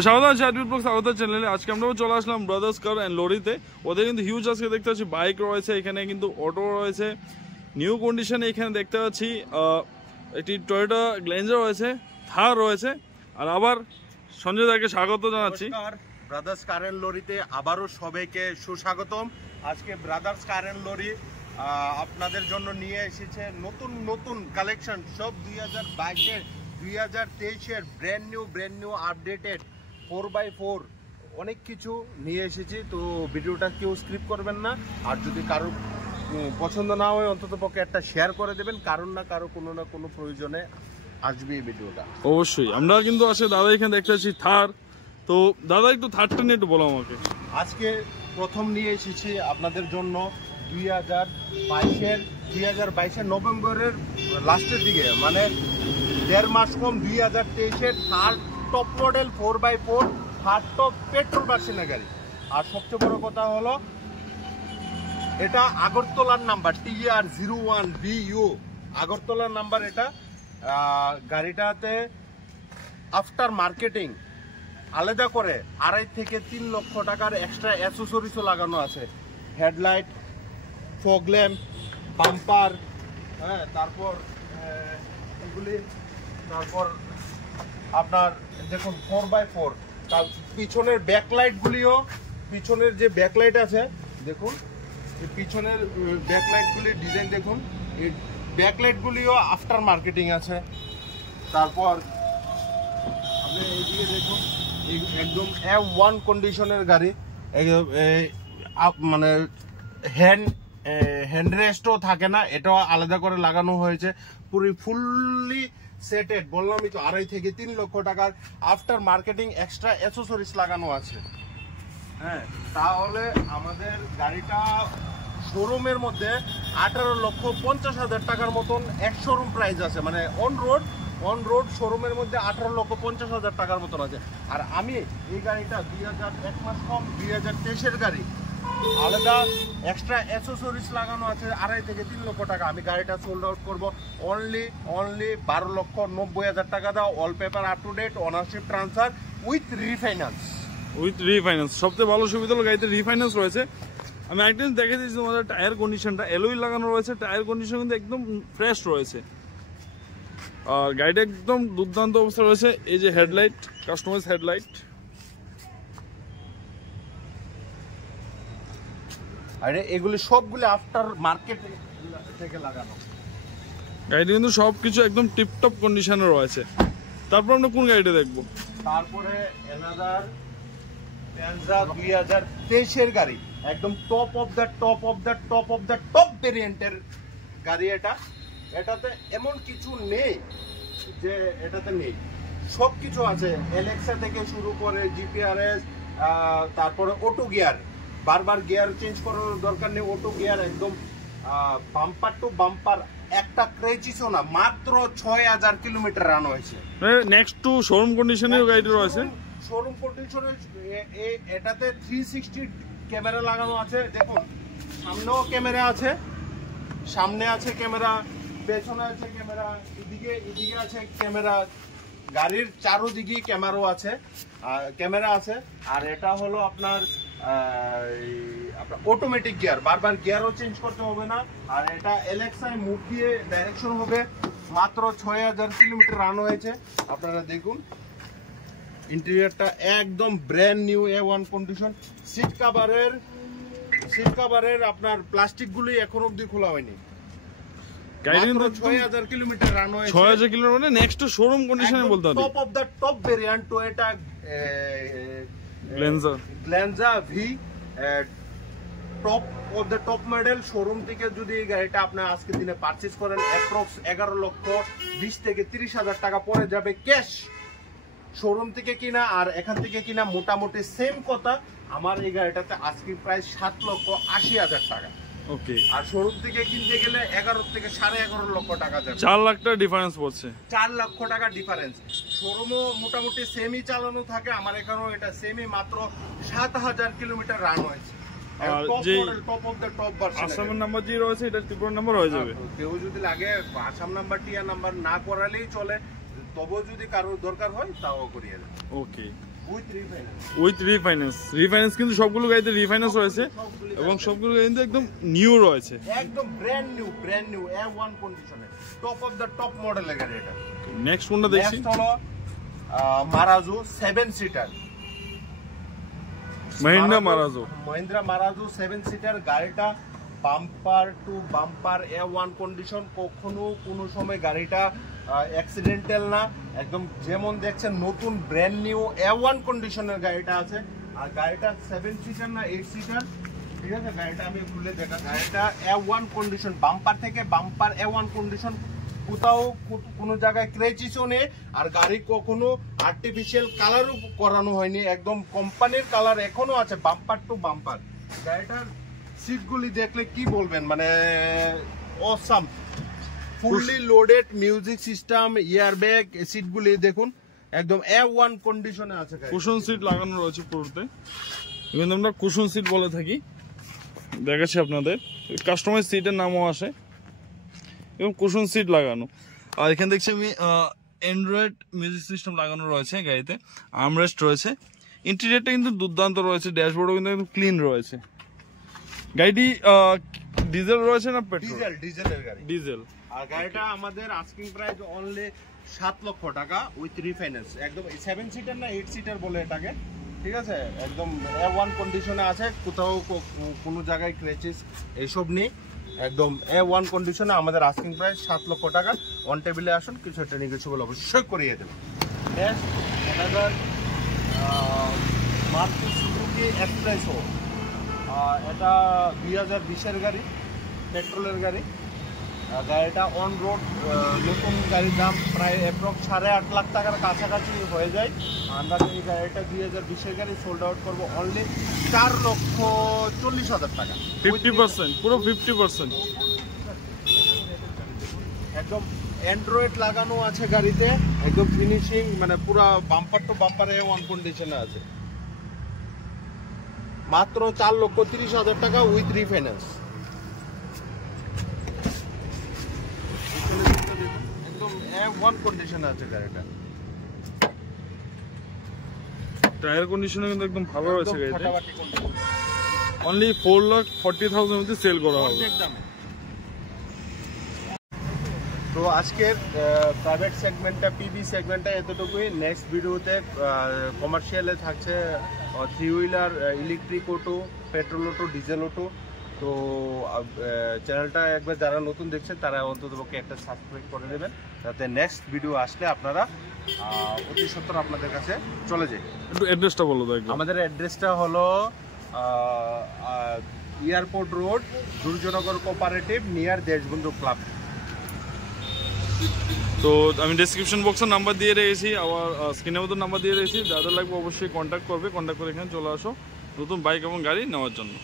স্বাগত আছি admit blog স্বাগত চ্যানেলে। আজকে আমরা চলে আসলাম ব্রাদার্স কার অ্যান্ড লরিতে। ওদের কিন্তু হিউজ আজকে দেখতে পাচ্ছি বাইক রয়েছে, এখানে কিন্তু অটো রয়েছে নিউ কন্ডিশনে। এখানে দেখতে পাচ্ছি একটি টয়োটা গ্ল্যান্জার রয়েছে, থার রয়েছে। আর আবার সঞ্জয় দাকে স্বাগত জানাচ্ছি ব্রাদার্স কার অ্যান্ড লরিতে। আবারও সবাইকে সুস্বাগতম। আজকে ব্রাদার্স কার অ্যান্ড লরি আপনাদের জন্য নিয়ে এসেছে নতুন নতুন কালেকশন, সব 2022-এর 2023-এর ব্র্যান্ড নিউ আপডেটেড 4x4 অনেক কিছু নিয়ে এসেছি। তো ভিডিওটা কেউ স্ক্রিপ্ট করবেন না, আর যদি কারো পছন্দ না হয় অন্তত পক্ষে একটা শেয়ার করে দেবেন, কারণ না কারো কোনো না কোনো প্রয়োজনে আসবে এই ভিডিওটা। অবশ্যই আমরা কিন্তু আছে দাদা এখানে দেখতে পাচ্ছি থার। তো দাদা একটু থারটা নিয়ে একটু বলো আমাকে। আজকে প্রথম নিয়ে এসেছি আপনাদের জন্য 2022-এর নভেম্বরের লাস্টের দিকে, মানে 1.5 মাস কম, 2023-এর third top model 4x4 third top petrol ভার্সনের গাড়ি। আর সবচেয়ে বড় কথা হলো এটা আগরতলার নাম্বার TR01BU আগরতলার নাম্বার। এটা গাড়িটাতে আফটার মার্কেটিং আলাদা করে 2.5 থেকে 3 লক্ষ টাকার এক্সট্রা অ্যাসেসরিজও লাগানো আছে। হেডলাইট, ফগ ল্যাম্প, বাম্পার, হ্যাঁ, তারপর এগুলি, তারপর আপনার দেখুন 4x4 তার পিছনের ব্যাকলাইটগুলিও, পিছনের যে ব্যাকলাইট আছে দেখুন, এই পিছনের ব্যাকলাইটগুলির ডিজাইন দেখুন, এই ব্যাকলাইটগুলিও আফটার মার্কেটিং আছে। তারপর আপনি এইদিকে দেখুন, একদম F1 কন্ডিশনের গাড়ি, মানে হ্যান্ড রেস্টও থাকে না, এটাও আলাদা করে লাগানো হয়েছে। পুরো ফুললি সেটেড, বললামই তো 2.5 থেকে 3 লক্ষ টাকার আফটার মার্কেটিং এক্সট্রা অ্যাসেসরিজ লাগানো আছে। হ্যাঁ, তাহলে আমাদের গাড়িটা শোরুমের মধ্যে 18,50,000 টাকার মতন এক শোরুম প্রাইস আছে, মানে অন রোড শোরুমের মধ্যে 18,50,000 টাকার মতন আছে। আর আমি এই গাড়িটা 2001 মাস কম 2023-এর গাড়ি, আলাদা এক্সট্রা অ্যাসেসরিজ লাগানো আছে 2.5 থেকে 3 লক্ষ টাকা। আমি গাড়িটা সোল্ড আউট করবো অনলি 12,90,000 টাকা দাও, all paper up to date, ownership transfer with refinance. সবচেয়ে ভালো সুবিধা হলো গাড়িতে রিফাইন্যান্স রয়েছে। আমি একটা দেখে দিয়েছি তোমাদের টায়ার কন্ডিশনটা, অ্যালয় লাগানো রয়েছে, টায়ার কন্ডিশন কিন্তু একদম ফ্রেশ রয়েছে। আর গাড়িটা একদম দুর্দান্ত অবস্থা রয়েছে। এই যে হেডলাইট, কাস্টমাইজ হেডলাইট, আরে এগুলি সবগুলো আফটার মার্কেট থেকে লাগানো। গাড়িটা কিন্তু সবকিছু একদম টিপটপ কন্ডিশনে রয়েছে। তারপর আমরা কোন গাড়িটা দেখবো? তারপরে এনাদার টেনজা 2023-এর গাড়ি, একদম টপ অফ দ্য টপ ভেরিয়েন্টের গাড়ি। এটাতে এমন কিছু নেই যে এটাতে নেই, সব কিছু আছে। এলেক্সা থেকে শুরু করে জিপিআরএস, তারপরে অটো গিয়ার, বারবার গিয়ার চেঞ্জ করার দরকার নেই, অটো গিয়ার একদম বাম্পার টু বাম্পার, একটা ক্রেচিসও না। মাত্র 6,000 কিলোমিটার রান হয়েছে। নেক্সট টু শোরুম কন্ডিশনের গাড়িটা রয়েছে। শোরুম কন্ডিশনে এটাতে 360 ক্যামেরা লাগানো আছে। দেখুন, সামনেও ক্যামেরা আছে, সামনে আছে ক্যামেরা, পেছনে আছে ক্যামেরা, এদিকে আছে ক্যামেরা, গাড়ির চারোদিকে ক্যামেরা আছে। আর এটা হলো আপনার অটোমেটিক গিয়ার, বারবার গিয়ারও চেঞ্জ করতে হবে না। আর এটা এলেক্সায় মুভ দিয়ে ডাইরেকশন হবে। মাত্র 6,000 কিলোমিটার রান হয়েছে। আপনারা দেখুন, ইন্টেরিয়রটা একদম brand new A1 condition. Seat কাভারের আপনার প্লাস্টিক গুলি এখন অব্দি খোলা হয়নি। 6,000 কিলোমিটার রান হয়েছে। 6,000 কিলোমিটার মানে নেক্সট টু শোরুম কন্ডিশনে বলতে হবে। Top of the top variant Toyota Glanza V, top of the top model. Showroom থেকে যদি এই গাড়িটা আপনার আজকে দিনে পারচেজ করেন, অ্যাপ্রক্স 11,20,000 থেকে 30,000 টাকা পড়ে যাবে ক্যাশ। শোরুম থেকে কিনা আর এখান থেকে কিনা মোটামুটি সেম কথা। আমার এই গাড়িটাতে আজকে প্রায় 7,80,000 টাকা। ওকে। আর শোরুম থেকে কিনতে গেলে 11 থেকে 11.5 লক্ষ টাকা যাবে। 4 লাখ টাকা ডিফারেন্স পড়ছে। 4 লক্ষ টাকা ডিফারেন্স। শোরুমও মোটামুটি সেমই চালানো থাকে, আমার এখানেও এটা সেমই। মাত্র 7,000 কিলোমিটার রান হয়েছে। আর যে আসামের নাম্বার যে রয়েছে এটা ত্রিপুরা নাম্বার হয়ে যাবে। কেউ যদি লাগে আসাম নাম্বার টিয়া নাম্বার না করালেই চলে, তবুও যদি কারোর দরকার হয় তাও করিয়ে দেবে। ওকে। উইথ রিফাইন্যান্স কিন্তু সবগুলো গাড়িতে রিফাইন্যান্স রয়েছে এবং সবগুলো গাড়ি কিন্তু একদম নিউ রয়েছে, একদম ব্র্যান্ড নিউ A1 কন্ডিশনে, টপ অফ দ্য টপ মডেলের গাড়ি এটা। নেক্সট কোনটা দেখছি? নেক্সট হলো মারাজু 7 সিটার, মহিন্দ্রা মারাজু 7 সিটার। গাড়িটা bumper to bumper A1 condition, কখনো কোনো সময় গাড়িটা অ্যাক্সিডেন্টাল না, একদম যেমন দেখছেন নতুন ব্র্যান্ড নিউ A1 কন্ডিশনের গাড়িটা আছে। আর গাড়িটা 7 সিটার না 8 সিটার, ঠিক আছে? গাড়িটা আমি খুলে দেখা, গাড়িটা A1 কন্ডিশন, বাম্পার থেকে বাম্পার A1 কন্ডিশন, কোথাও কোনো জায়গায় ক্রেচিসও নেই। আর গাড়ি কখনো আর্টিফিশিয়াল কালারও করানো হয়নি, একদম কোম্পানির কালার এখনো আছে বাম্পার টু বাম্পার। গাড়িটার সিটগুলি দেখলে কি বলবেন, মানে awesome, fully loaded music system, airbag, সিটগুলি দেখুন একদম A1 কন্ডিশনে আছে। কুশন সিট লাগানো রয়েছে পুরোতে, কিন্তু আমরা কুশন সিট বলে থাকি, দেখাচ্ছি আপনাদের। কাস্টমাইজ সিটের নামও আসে এবং কুশন সিট লাগানো। আর এখানে দেখছি আমি অ্যান্ড্রয়েড মিউজিক সিস্টেম লাগানো রয়েছে গাড়িতে, আর্মরেস্ট রয়েছে। ইন্টেরিয়রটা কিন্তু দুর্দান্ত রয়েছে, ড্যাশবোর্ডও কিন্তু একদম ক্লিন রয়েছে। গাড়িটি ডিজেল রয়েছে না পেট্রোল? ডিজেলের গাড়ি, ডিজেল। আর গাড়িটা আমাদের আস্কিং প্রাইস অনলি 7 লক্ষ টাকা উইথ রিফাইন্যান্স। একদম 7 সিটার না 8 সিটার বলে এটাকে, ঠিক আছে? একদম A1 কন্ডিশনে আছে, কোথাও কোনো জায়গায় ক্র্যাচেস এইসব নেই, একদম A1 কন্ডিশনে। আমাদের আস্কিং প্রাইস 7 লক্ষ টাকা। অন টেবিলে আসুন, কিছু একটা নেগোশিয়েবল অবশ্যই করিয়ে দেবেন। Next another Maruti Suzuki espresso, এটা 2020-এর গাড়ি, পেট্রোলের গাড়ি। গাড়িটা অন রোড, নতুন গাড়ির দাম প্রায় অ্যাপ্রক্স 8.5 লাখ টাকার কাছাকাছি হয়ে যায়। আমরা এই গাড়িটা 2020-এর গাড়ি সোল্ড আউট করবো অনলি 4,40,000 টাকা, 50%, পুরো 50%। একদম অ্যান্ড্রয়েড লাগানো আছে গাড়িতে, একদম ফিনিশিং, মানে পুরো বাম্পার টু বাম্পার A1 কন্ডিশনে আছে। মাত্র 4,30,000 টাকা উইথ রিফাইন্যান্স। একদম A1 কন্ডিশনে আছে গাড়িটা। টায়ার কন্ডিশনে কিন্তু একদম ভালো রয়েছে গাড়িটা। অনলি 4,40,000 মধ্যে সেল করা হবে। তো আজকের প্রাইভেট সেগমেন্টটা, পিবি সেগমেন্টটা এতটুকুই। নেক্সট ভিডিওতে কমার্শিয়ালে থাকছে 3 wheeler, electric auto, petrol auto, diesel auto. তো চ্যানেলটা একবার যারা নতুন দেখছেন তারা অন্ততপক্ষে একটা সাবস্ক্রাইব করে দেবেন, যাতে নেক্সট ভিডিও আসলে আপনারা অতি সত্বর আপনাদের কাছে চলে যায়। একটু অ্যাড্রেসটা বলো তো। আমাদের অ্যাড্রেসটা হলো airport road, Durjannagar cooperative, near Deshbandhu club. তো আমি ডেসক্রিপশন বক্সে নাম্বার দিয়ে রেখেছি, আবার স্ক্রিনের মতো নাম্বার দিয়ে রেখেছি, যাদের লাগবে অবশ্যই কন্ট্যাক্ট করবে। কন্ট্যাক্ট করে এখানে চলে আসো নতুন বাইক এবং গাড়ি নেওয়ার জন্য।